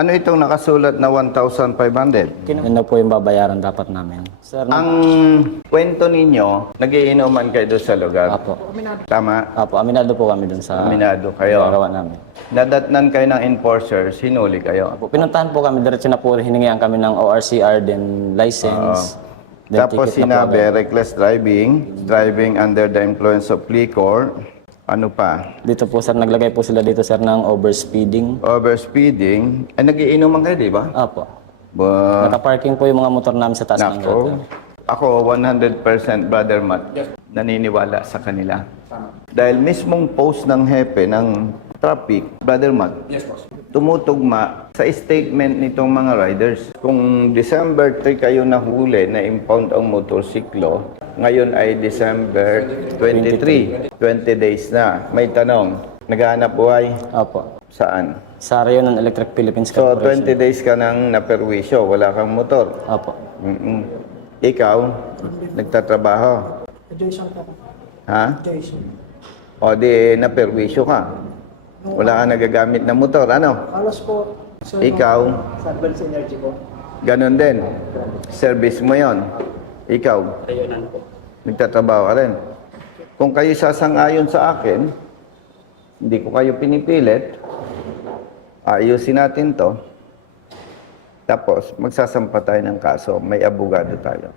Ano itong nakasulat na 1,500? Yun na po yung babayaran dapat namin. Sir, Ang kwento ninyo, nagiinuman kayo doon sa lugar. Apo. Tama? Apo, aminado po kami dun sa Aminado kayo. ginagawa namin. Nadatnan kayo ng enforcer, sinuli kayo. Apo, pinuntahan po kami, diretso na po hiningihan kami ng ORCR, then license. Then Tapos ticket na po sinabi, agad. reckless driving, driving under the influence of liquor. Ano pa? Dito po sir, naglagay po sila dito sir ng overspeeding. Overspeeding. Ay, nagiinuman kayo, di ba? Apo. Ba, Nakaparking po yung mga motor namin sa taas ng nako. gutter. Ako, 100% Brother Matt, naniniwala sa kanila. Dahil mismong post ng hepe ng traffic, Brother Matt, tumutugma sa statement nitong mga riders. Kung December 3 kayo nahuli na impound ang motorsiklo, ngayon ay December 23, 20 days na. May tanong, naghahanap buhay? Apo. Saan? Sa rayon ng Electric Philippines So, Corporation. 20 days ka nang naperwisyo, wala kang motor. Apo. Ikaw, nagtatrabaho. Jason po. Ha? Jason. O di, naperwisyo ka. Wala kang nagagamit na motor. Ano? Alas po. Sir, Ikaw, sa Advance Energy po. ganun din. Service mo yon. Ikaw, Rayonan po. nagtatrabaho ka rin. Kung kayo sasang-ayon sa akin, hindi ko kayo pinipilit, ayusin natin to. Tapos, magsasampa tayo ng kaso. May abogado tayo.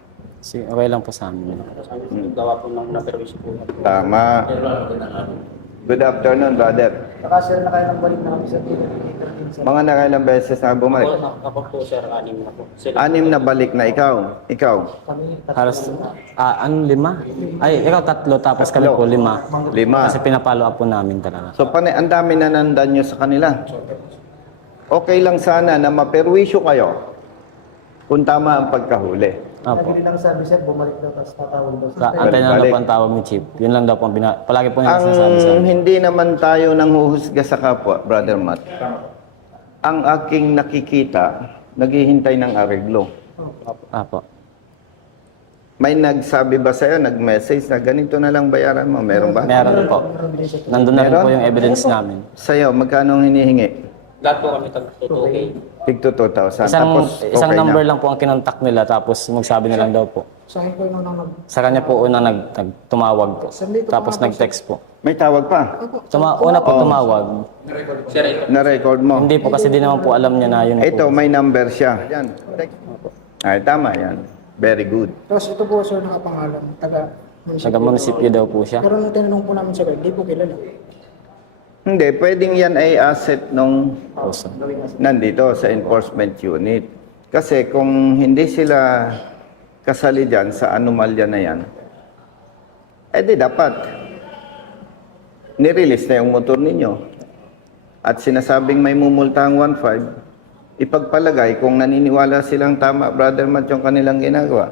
Okay lang po sa amin. Gawa po ng na-perwish po. Tama. Good afternoon, brother. Saka sir, nakailang balik na kami sa Twitter din sir. Mga nakailang beses na bumalik. Ako po sir, 6 na po. Sila 6 na balik na ikaw. Ikaw, kami, Halos, ano, 5? Ay, ikaw 3, tapos kami po 5. 5. Kasi pinapalo up po namin talaga. So, ang dami na nandan nyo sa kanila. Okay lang sana na maperwisyo kayo kung tama ang pagkahuli. Apo. Lagi lang sabi sir, bumalik daw tapos tatawag daw. Antay na lang daw po ang tawag ni Chief. Yun lang daw po ang palagi po nila sinasabi sa amin. Hindi naman tayo nang huhusga sa kapwa, Brother Matt. Ang aking nakikita, naghihintay ng areglo. Apo. May nagsabi ba sa'yo, nag-message na ganito na lang bayaran mo? Meron ba? Meron po. Nandun na rin Meron? po yung evidence namin. Sa'yo, magkano ang hinihingi? Lahat po kami tag-2K. Tigto 2,000. Isang okay number na. lang po ang kinontak nila, tapos magsabi na lang daw po. Sa akin po yung nang Sa kanya po unang tumawag po. Sandali po, Tapos tumawag nag-text po. May tawag pa? Una po tumawag. Na-record mo? Hindi po kasi di naman po alam niya na yun Ito, po. may number siya. Yan. Ay, tama yan. Very good. Tapos ito po sir, nakapangalan. Taga-munisipyo daw po siya. Pero nung tinanong po namin sir, hindi po kilala. Hindi, pwedeng yan ay asset nung Oso. nandito sa enforcement unit. Kasi kung hindi sila kasali dyan sa anomalya na yan, di dapat nirelease na yung motor ninyo. At sinasabing may mumultang 1.5, ipagpalagay kung naniniwala silang tama, Brother Matt, yung kanilang ginagawa.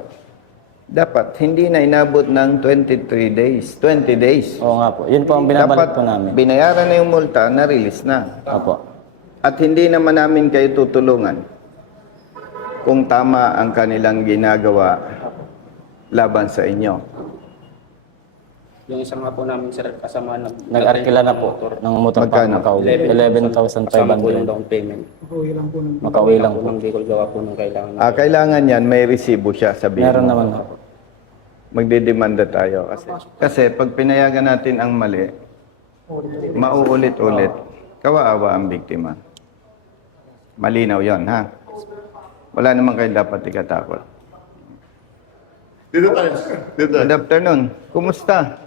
Dapat hindi na inabot ng 23 days, 20 days. Oo nga po. Yun po ang binabalik po namin. Binayaran na yung multa, na-release na. Opo. At hindi naman namin kayo tutulungan kung tama ang kanilang ginagawa laban sa inyo. Yung isang nga po namin sir, kasama na Nag-arkila na po ng motor pa Magkano? Macau. kasama po yung 11,500. down payment. Uwi lang po nung Makauwi lang po. Kung hindi ko gawa po nung kailangan. Kailangan yan, may resibo siya, sabihin Meron mo. naman po. Magdidemanda tayo. Kasi pag pinayagan natin ang mali, mauulit-ulit, kawaawa ang biktima. Malinaw yon, ha? Wala naman kayo dapat ikatakot. Dito tayo. Dito. Good afternoon. Kumusta?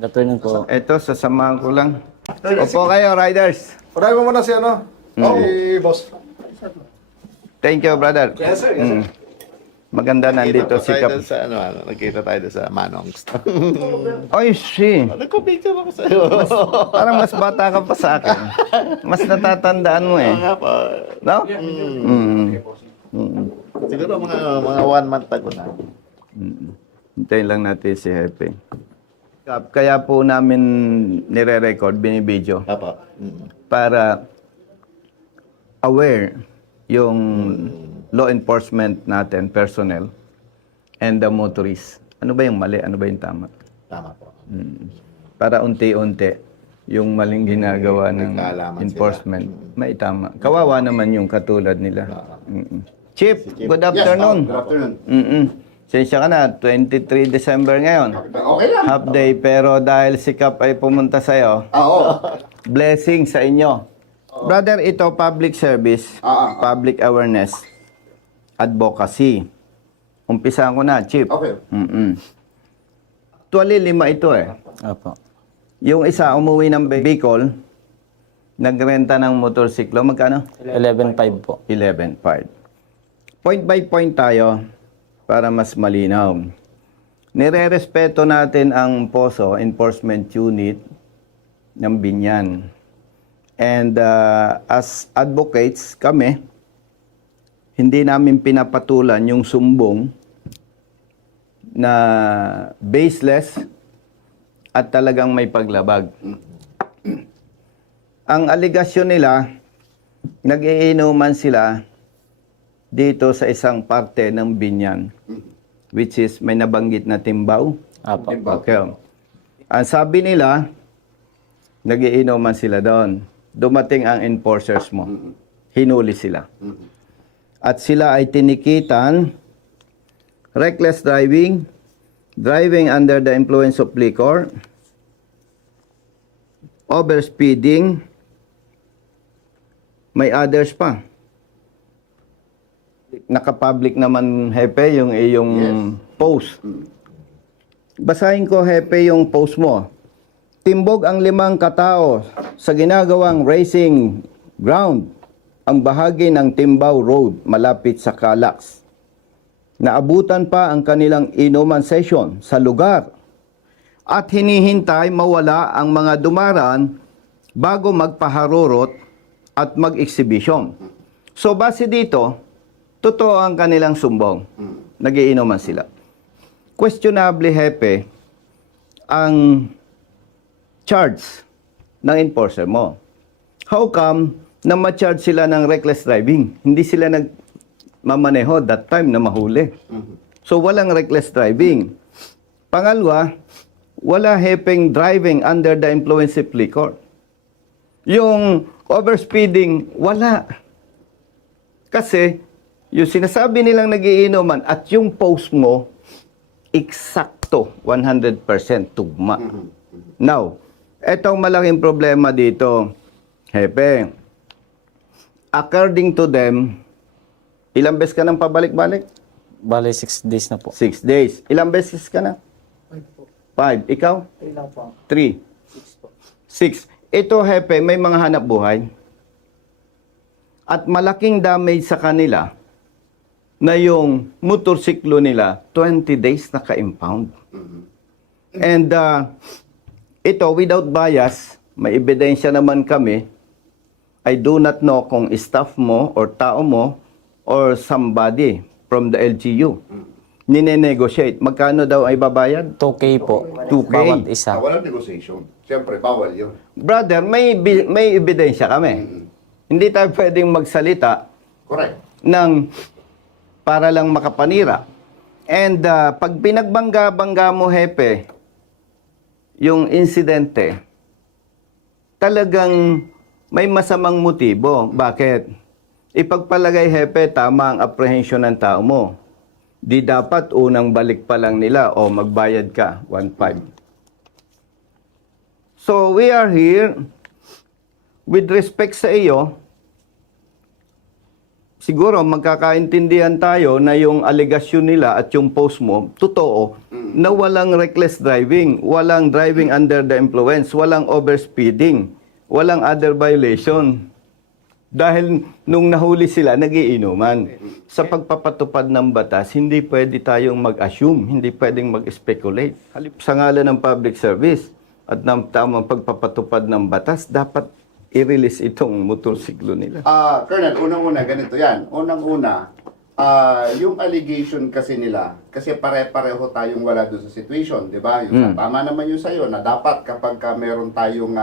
Afternoon po. Ito, sasamahan ko lang. Opo kayo, riders. Padayo mo muna si ano? Si boss. Thank you, brother. Yes, sir. Yes, sir. Maganda nandito si Tayo Kap. sa ano, nagkita tayo sa Manongs. Oy, si. Nagko-picture ako sa iyo. Parang mas bata ka pa sa akin. Mas natatandaan mo eh. Nga pa. No? Siguro mga 1 month ago na. Hintayin lang natin si Hepe. Kaya po namin nire-record, binibideo, Apo. para aware yung law enforcement natin, personnel, and the motorists. Ano ba yung mali? Ano ba yung tama? Tama po. Para unti-unti yung maling ginagawa ng May kaalaman sila. enforcement May tama. Kawawa naman yung katulad nila. Chief, good afternoon. Good afternoon. Sensya ka na, 23 December ngayon. Okay lang. Half day, pero dahil si Kap ay pumunta sa'yo, Oo. blessing sa inyo. Brother, ito public service, public awareness, advocacy. Umpisahan ko na, Chief. Okay. Actually, 5 ito eh. Opo. Yung isa, umuwi ng Bicol, nagrenta ng motorsiklo, magkano? 11.5 po. 11.5. Point by point tayo para mas malinaw. Nire-respeto natin ang POSO, Enforcement Unit ng Binyan. And as advocates kami, hindi namin pinapatulan yung sumbong na baseless at talagang may paglabag. Ang aligasyon nila, nag-iinuman sila dito sa isang parte ng Binyan, which is may nabanggit na Timbaw. Opo. Okay. Ang sabi nila, nag-iinuman sila doon. Dumating ang enforcers mo. Hinuli sila. At sila ay tinikitan, reckless driving, driving under the influence of liquor, overspeeding, may others pa. Nakapublic naman, Hepe, yung iyong post. Basahin ko, Hepe, yung post mo. Timbog ang 5 katao sa ginagawang racing ground ang bahagi ng Timbaw Road malapit sa Calax. Naabutan pa ang kanilang inuman session sa lugar at hinihintay mawala ang mga dumaraan bago magpaharurot at mag-exhibition. So base dito, totoo ang kanilang sumbong. Nagiinuman sila. Questionable, Hepe, ang charge ng enforcer mo. How come na ma-charge sila ng reckless driving? Hindi sila nagmamaneho that time na mahuli. So walang reckless driving. Pangalawa, wala hepeng driving under the influence of liquor. Yung overspeeding, wala. Kasi yung sinasabi nilang nagiinuman at yung post mo, eksakto, 100% tugma. Now, etong malaking problema dito, Hepe, according to them, ilang beses ka nang pabalik-balik? Bale, 6 days na po. 6 days. Ilang beses ka na? 5. Ikaw? 3 lang po. 3. 6 po. 6. Ito, Hepe, may mga hanap buhay. At malaking damage sa kanila na yung motorsiklo nila, 20 days naka-impound. And ito, without bias, may ebidensya naman kami. I do not know kung staff mo or tao mo or somebody from the LGU nine-negotiate. Magkano daw ay babayad? 2K po. 2K. Bawat isa. Walang negotiation. Siyempre, bawal yun. Brother, may ebidensya kami. Hindi tayo pwedeng magsalita Correct. ng para lang makapanira. And pag pinagbangga-bangga mo, Hepe, yung insidente, talagang may masamang motibo. Bakit? Ipagpalagay, Hepe, tama ang apprehension ng tao mo. Di dapat unang balik pa lang nila o magbayad ka, 1.5. So, we are here with respect sa iyo. Siguro magkakaintindihan tayo na yung aligasyon nila at yung post mo, totoo, na walang reckless driving, walang driving under the influence, walang overspeeding, walang other violation. Dahil nung nahuli sila, nagiinuman. Sa pagpapatupad ng batas, hindi pwede tayong mag-assume, hindi pwedeng mag-speculate. Halip sa ngalan ng public service at ng tamang pagpapatupad ng batas, dapat i-release itong motorsiklo nila. Colonel, unang-una, ganito yan. Unang-una, yung allegation kasi nila, kasi pare-pareho tayong wala doon sa situation, di ba? Tama naman yung sa'yo na dapat kapag meron tayong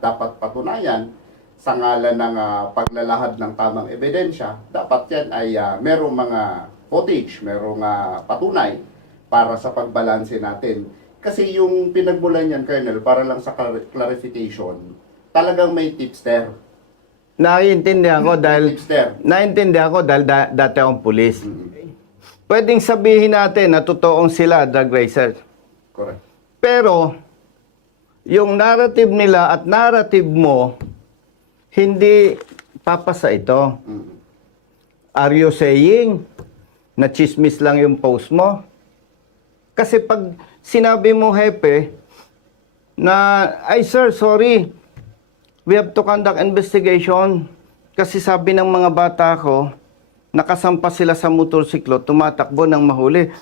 dapat patunayan sa ngalan ng paglalahad ng tamang ebidensya, dapat yan ay merong mga footage, merong patunay para sa pagbalanse natin. Kasi yung pinagmulan yan, Colonel, para lang sa clarification, talagang may tips there. Naiintindihan ko dahil Tipster. dati akong pulis. Pwedeng sabihin natin na totoong sila drug racers. Correct. Pero yung narrative nila at narrative mo hindi papasa ito. Are you saying na chismis lang yung post mo? Kasi pag sinabi mo, Hepe, na, ay sir, sorry, we have to conduct investigation. Kasi sabi ng mga bata ko, nakasampa sila sa motorsiklo, tumatakbo ng mahuli.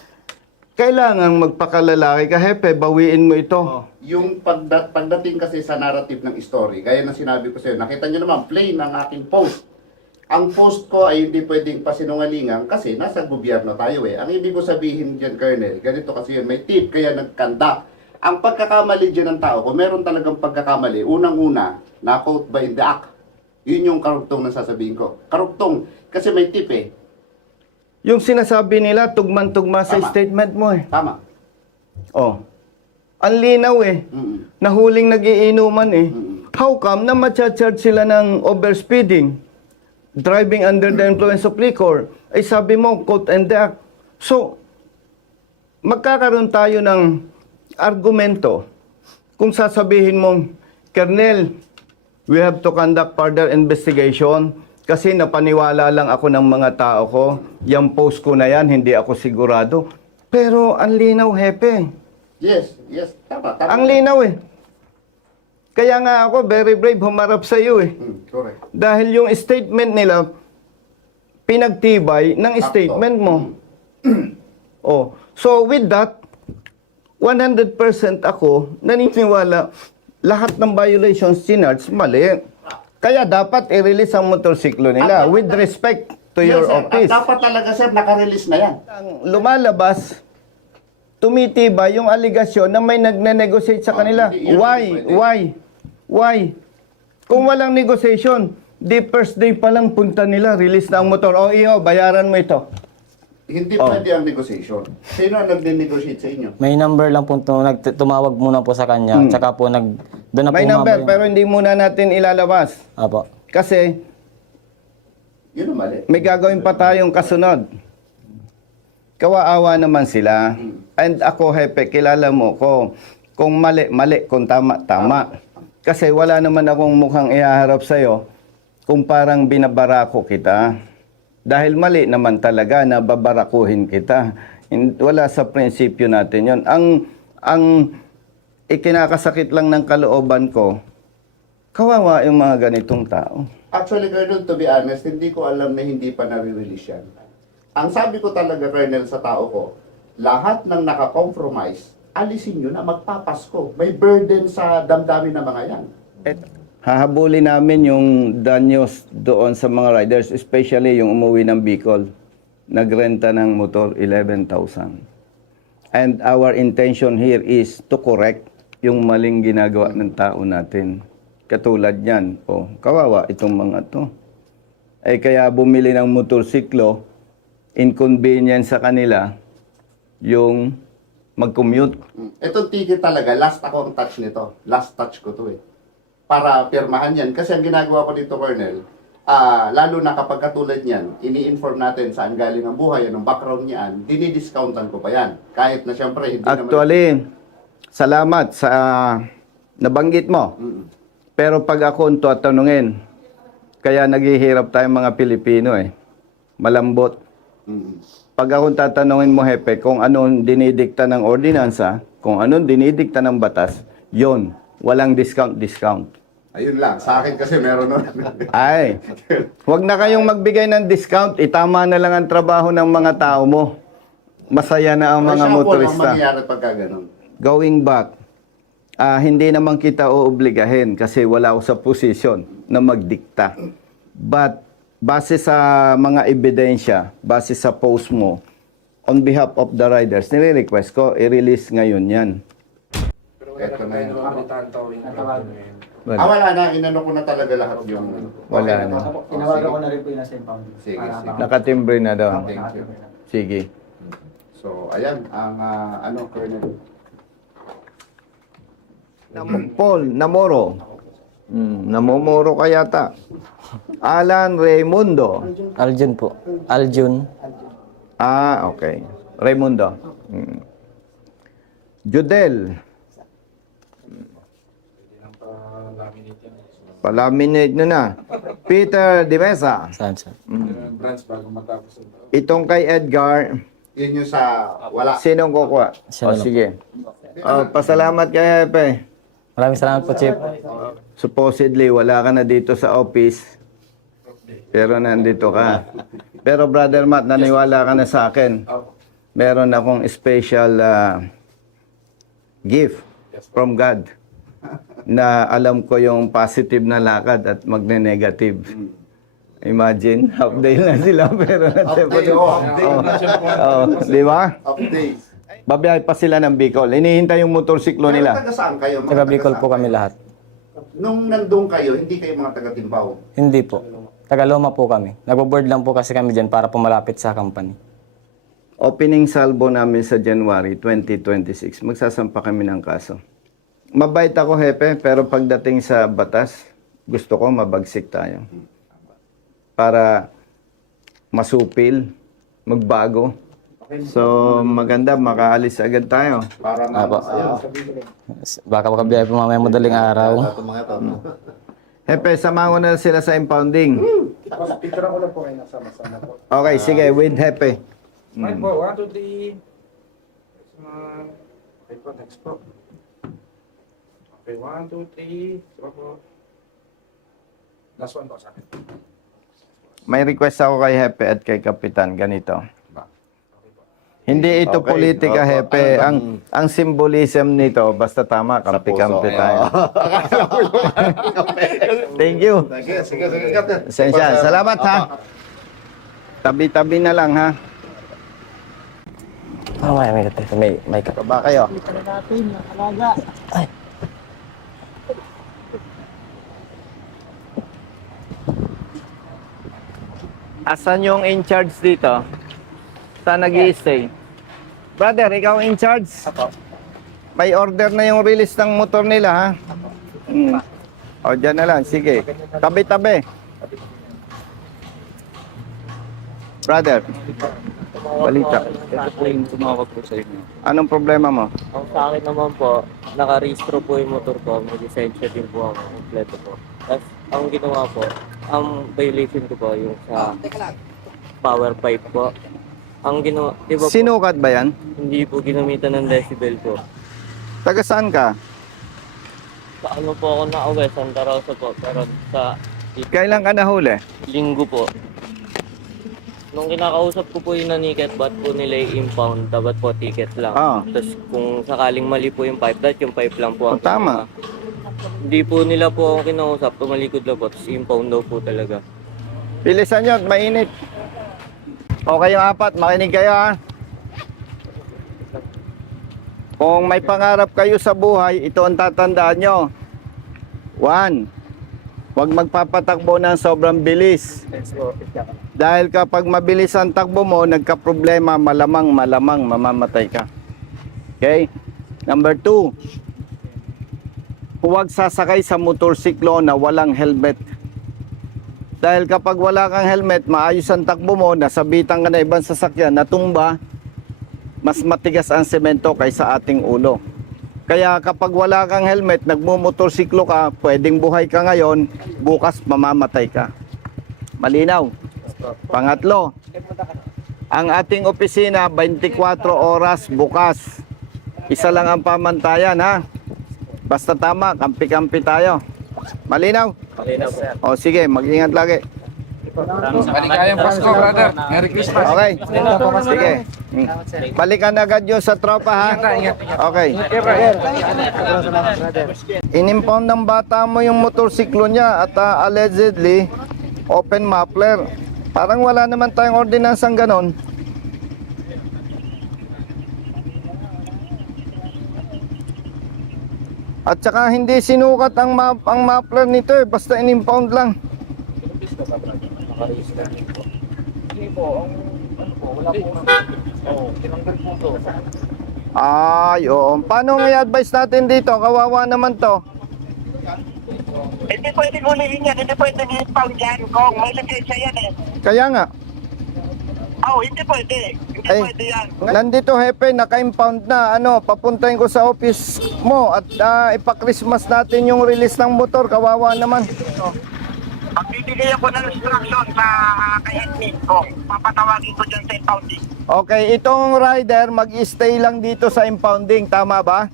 Kailangan magpakalalaki ka, Hepe, bawiin mo ito. Yung pagdating kasi sa narrative ng story, gaya ng sinabi ko sa iyo, nakita nyo naman, plain ang aking post. Ang post ko ay hindi pwedeng pasinungalingan kasi nasa gobyerno tayo eh. Ang ibig ko sabihin dyan, Colonel, ganito kasi yun, may tip, kaya nagkanda. Ang pagkakamali dyan ng tao, kung meron talagang pagkakamali, unang-una, na-quote by in the act. Yun yung karugtong na sasabihin ko. Karugtong, kasi may tip eh. Yung sinasabi nila, tugman-tugma sa Tama. statement mo eh. Tama. Oh. Ang linaw eh. Nahuling nagiinuman eh. How come na matcha-charge sila ng overspeeding? Driving under the influence of liquor. Ay sabi mo, quote and the act. So, magkakaroon tayo ng argumento kung sasabihin mong, Colonel, we have to conduct further investigation kasi napaniwala lang ako ng mga tao ko. Yung post ko na yan, hindi ako sigurado. Pero ang linaw, Hepe. Yes, tama. Ang linaw eh. Kaya nga ako, very brave, humarap sa iyo eh. Correct. Dahil yung statement nila, pinagtibay ng statement mo. Oh. So with that, 100% ako naniniwala lahat ng violations sinards mali. Kaya dapat i-release ang motorsiklo nila with respect to your sir. office. At dapat talaga, sir, naka-release na yan. Ang lumalabas, tumitibay yung aligasyon na may nagne-negotiate sa kanila. Hindi, yun hindi pwede. Why? Kung walang negotiation, di first day pa lang punta nila, release na ang motor. O iyo, bayaran mo ito. Hindi pwede ang negotiation. Sino ang nag-negotiate sa inyo? May number lang po, tumawag muna po sa kanya. Tsaka po, doon na po May number, humabol pero hindi muna natin ilalabas. Apo. Kasi Yun ang mali. may gagawin pa tayong kasunod. Kawaawa naman sila. And ako, Hepe, kilala mo ko. Kung mali, mali. Kung tama, tama. Kasi wala naman akong mukhang ihaharap sa'yo kung parang binabarako kita. Dahil mali naman talaga na babarakuhin kita. Wala sa prinsipyo natin yon. Ang ikinakasakit lang ng kalooban ko, kawawa yung mga ganitong tao. Actually, Colonel, to be honest, hindi ko alam na hindi pa nare-release yan. Ang sabi ko talaga, Colonel, sa tao ko, lahat ng nakakompromise, alisin nyo na magpapasko. May burden sa damdamin ng mga yan. Hahabulin namin yung danyos doon sa mga riders, especially yung umuwi ng Bicol. Nagrenta ng motor, 11,000. And our intention here is to correct yung maling ginagawa ng tao natin. Katulad yan, kawawa itong mga to. Eh kaya bumili ng motorsiklo, inconvenience sa kanila, yung mag-commute. Itong ticket talaga, last ako ang touch nito. Last touch ko to eh. Para pirmahan yan. Kasi ang ginagawa ko dito, Colonel, lalo na kapag katulad niyan, ini-inform natin saan galing ang buhay, anong background niyan, dinidiscountan ko pa yan. Kahit na siyempre, hindi Actually, salamat sa nabanggit mo. Pero pag ako ito at tanungin, kaya naghihirap tayong mga Pilipino eh. Malambot. Pag ako tatanungin mo, Hepe, kung anong dinidikta ng ordinansa, kung anong dinidikta ng batas, yon, walang discount. Ayun lang. Sa akin kasi meron nun. Ay, wag na kayong magbigay ng discount. Itama na lang ang trabaho ng mga tao mo. Masaya na ang mga Ang motorista. mangyayari pagka ganun. Going back, hindi naman kita oobligahin kasi wala ako sa posisyon na magdikta. But, base sa mga ebidensya, base sa post mo, on behalf of the riders, nire-request ko, i-release ngayon yan. Ito na yun. Wala. Wala na. Inano ko na talaga lahat yung... Wala Okay na. Tinawagan ko na rin po yung nasa impound. Sige, sige. Nakatimbre na daw. Thank you. Sige. So, ayan. Ang Colonel. Paul Namoro, Namumuro ka yata. Alan Raimundo. Aljun po. Aljun. Ah, okay. Raimundo. Judel. Palaminate nyo na. Peter Dimesa. Saan, saan? Itong kay Edgar. Yun yung sa wala. Sinong kukuha? Sino O, na? sige. Pasalamat kay Hepe. Maraming salamat po, Chief. Supposedly, wala ka na dito sa office. Pero nandito ka. Pero Brother Matt, naniwala ka na sa akin. Meron akong special gift from God na alam ko yung positive na lakad at magne-negative. Imagine, half day na sila pero di ba? Updates. Babiyahe pa sila ng Bicol. Inihintay yung motorsiklo Pero nila. taga saan kayo? Mga Taga Bicol taga po saan kami kayo? lahat. Nung nandun kayo, hindi kayo mga taga Timbaw. Hindi po. Taga Loma po kami. Nagbo-board lang po kasi kami dyan para pumalapit sa company. Opening salvo namin sa January 2026. Magsasampa kami ng kaso. Mabait ako, Hepe, pero pagdating sa batas, gusto ko mabagsik tayo. Para masupil, magbago. So, maganda, makaalis agad tayo. Para Apo. masaya. Baka makabiyahe po mamaya madaling araw. Ito mga ito. Hepe, samahan ko na sila sa impounding. Picture ko lang po kayo nasama-sama po. Okay, sige, with Hepe. Mike po, 1, 2, 3. Okay po, next po. Okay, 1, 2, 3. Diba po? Last one po sa akin. May request ako kay Hepe at kay Kapitan. Ganito. Hindi ito Okay. politika, Oo, Hepe. ano Ang symbolism nito, basta tama, kampi-kampi puso. tayo. Thank you. Sige, Captain. Sensya. Salamat, ha. Tabi-tabi na lang, ha. Oh, may Baba kayo. Asan yung in charge dito? Saan nag-i-stay? Brother, ikaw in charge? May order na yung release ng motor nila, ha? O, dyan na lang. Sige. Tabi-tabi. Brother, balita. Ito po yung tumawag po sa inyo. Anong problema mo? Ang sa akin naman po, nakarehistro po yung motor ko, may lisensya din po ako, kompleto po. Tapos, ang ginawa po, ang violation ko po yung sa power pipe po. Ang ginawa, di ba po, Sinukat ba yan? hindi po ginamitan ng decibel ko. Taga saan ka? Sa ano po ako na-away, Santa Rosa po, pero sa Kailan ka nahuli? linggo po. Nung kinakausap ko po yung naniket, ba't po nila i-impound, dapat po ticket lang. Ah. Tapos kung sakaling mali po yung pipe, dapat yung pipe lang po. Oh, tama. Hindi po nila po ako kinausap, tumalikod lang po, tapos impound daw po talaga. Bilisan nyo, mainit. O kayong apat, makinig kayo, ha. Kung may pangarap kayo sa buhay, ito ang tatandaan nyo. 1. Huwag magpapatakbo ng sobrang bilis. Dahil kapag mabilis ang takbo mo, nagka-problema, malamang mamamatay ka. Okay? Number 2. Huwag sasakay sa motorsiklo na walang helmet. Dahil kapag wala kang helmet, maayos ang takbo mo, nasabitan ka na ibang sasakyan, natumba, mas matigas ang semento kaysa ating ulo. Kaya kapag wala kang helmet, nagmumotorsiklo ka, pwedeng buhay ka ngayon, bukas mamamatay ka. Malinaw. Pangatlo, ang ating opisina 24 oras bukas. Isa lang ang pamantayan, ha? Basta tama, kampi-kampi tayo. Malinaw? O sige, mag-ingat lagi. Maligayang Pasko, brother. Merry Christmas. Okay. Sige. Balikan agad yun sa tropa, ha? Okay. Inimpound ng bata mo yung motorsiklo niya at allegedly open muffler. Parang wala naman tayong ordinansang ganon. At saka hindi sinukat ang muffler nito, eh. Basta inimpound lang. Ay, oo. Paano i-advise natin dito? Kawawa naman to. hindi pwedeng hulihin yan. Hindi pwedeng i-impound yan kung may lisensya yan eh. Kaya nga, Hindi pwede. Hindi Ay, pwede yan. nandito hepe, naka-impound na. Papuntahin ko sa office mo at ipa-Christmas natin yung release ng motor. Kawawa naman. Magbibigay ako ng instruction sa kay admin ko. Papatawagin ko dyan sa impounding. Okay, itong rider mag-stay lang dito sa impounding. Tama ba?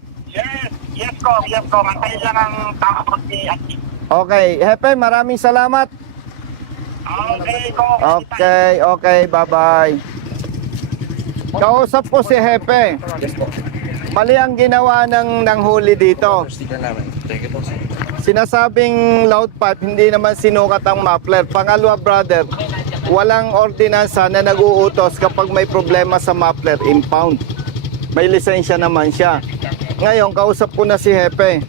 Yes ko. Antayin lang ang tawag ni admin. Okay, hepe, maraming salamat. Okay ko. Okay, bye-bye. Kausap ko si hepe. Mali ang ginawa ng huli dito. Sinasabing loud pipe, hindi naman sinukat ang muffler. Pangalawa, brother, walang ordinansa na nag-uutos kapag may problema sa muffler, impound. May lisensya naman siya. Ngayon, kausap ko na si hepe.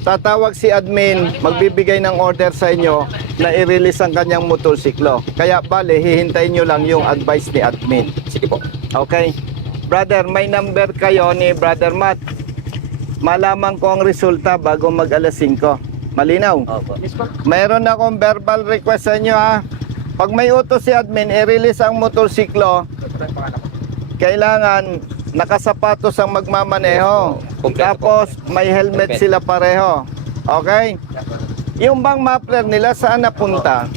Tatawag si admin, magbibigay ng order sa inyo na i-release ang kanyang motorsiklo. Kaya bale, hihintayin nyo lang yung advice ni admin. Sige po. Okay? Brother, may number kayo ni Brother Matt. Malaman ko ang resulta bago mag alas 5. Malinaw? Opo. Mayroon akong verbal request sa inyo ha. Pag may utos si admin, i-release ang motorsiklo, kailangan nakasapatos ang magmamaneho. Tapos may helmet sila pareho. Okay? Yung bang muffler nila saan napunta?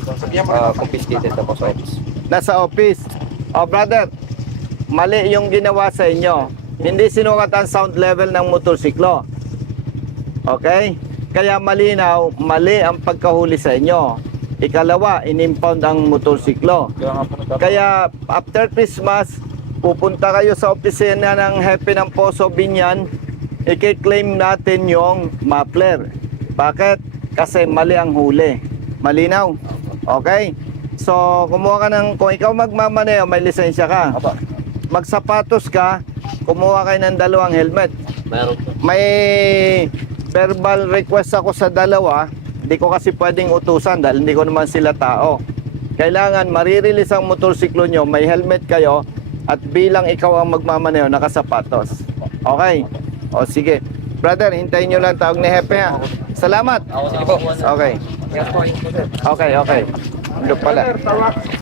Confiscated na po sa office. Nasa office. Brother, mali yung ginawa sa inyo. Hindi sinukat ang sound level ng motorsiklo. Okay? Kaya malinaw, mali ang pagkahuli sa inyo. Ikalawa, in-impound ang motorsiklo. Kaya after Christmas, pupunta kayo sa opisina ng Hepe ng Poso Binyan, i-claim natin yung muffler. Bakit? Kasi mali ang huli. Malinaw? Okay? So, kumuha ka kung ikaw magmamaneo, may lisensya ka. Magsapatos ka, kumuha kayo ng 2 helmet. Meron po. May verbal request ako sa 2, hindi ko kasi pwedeng utusan dahil hindi ko naman sila tao. Kailangan marirelease ang motorsiklo nyo, may helmet kayo, at bilang ikaw ang magmamaneo, nakasapatos. Okay? O sige. Brother, hintayin nyo lang tawag ni Hepe ha. Salamat. Sige po. Okay. Okay. Ano pala?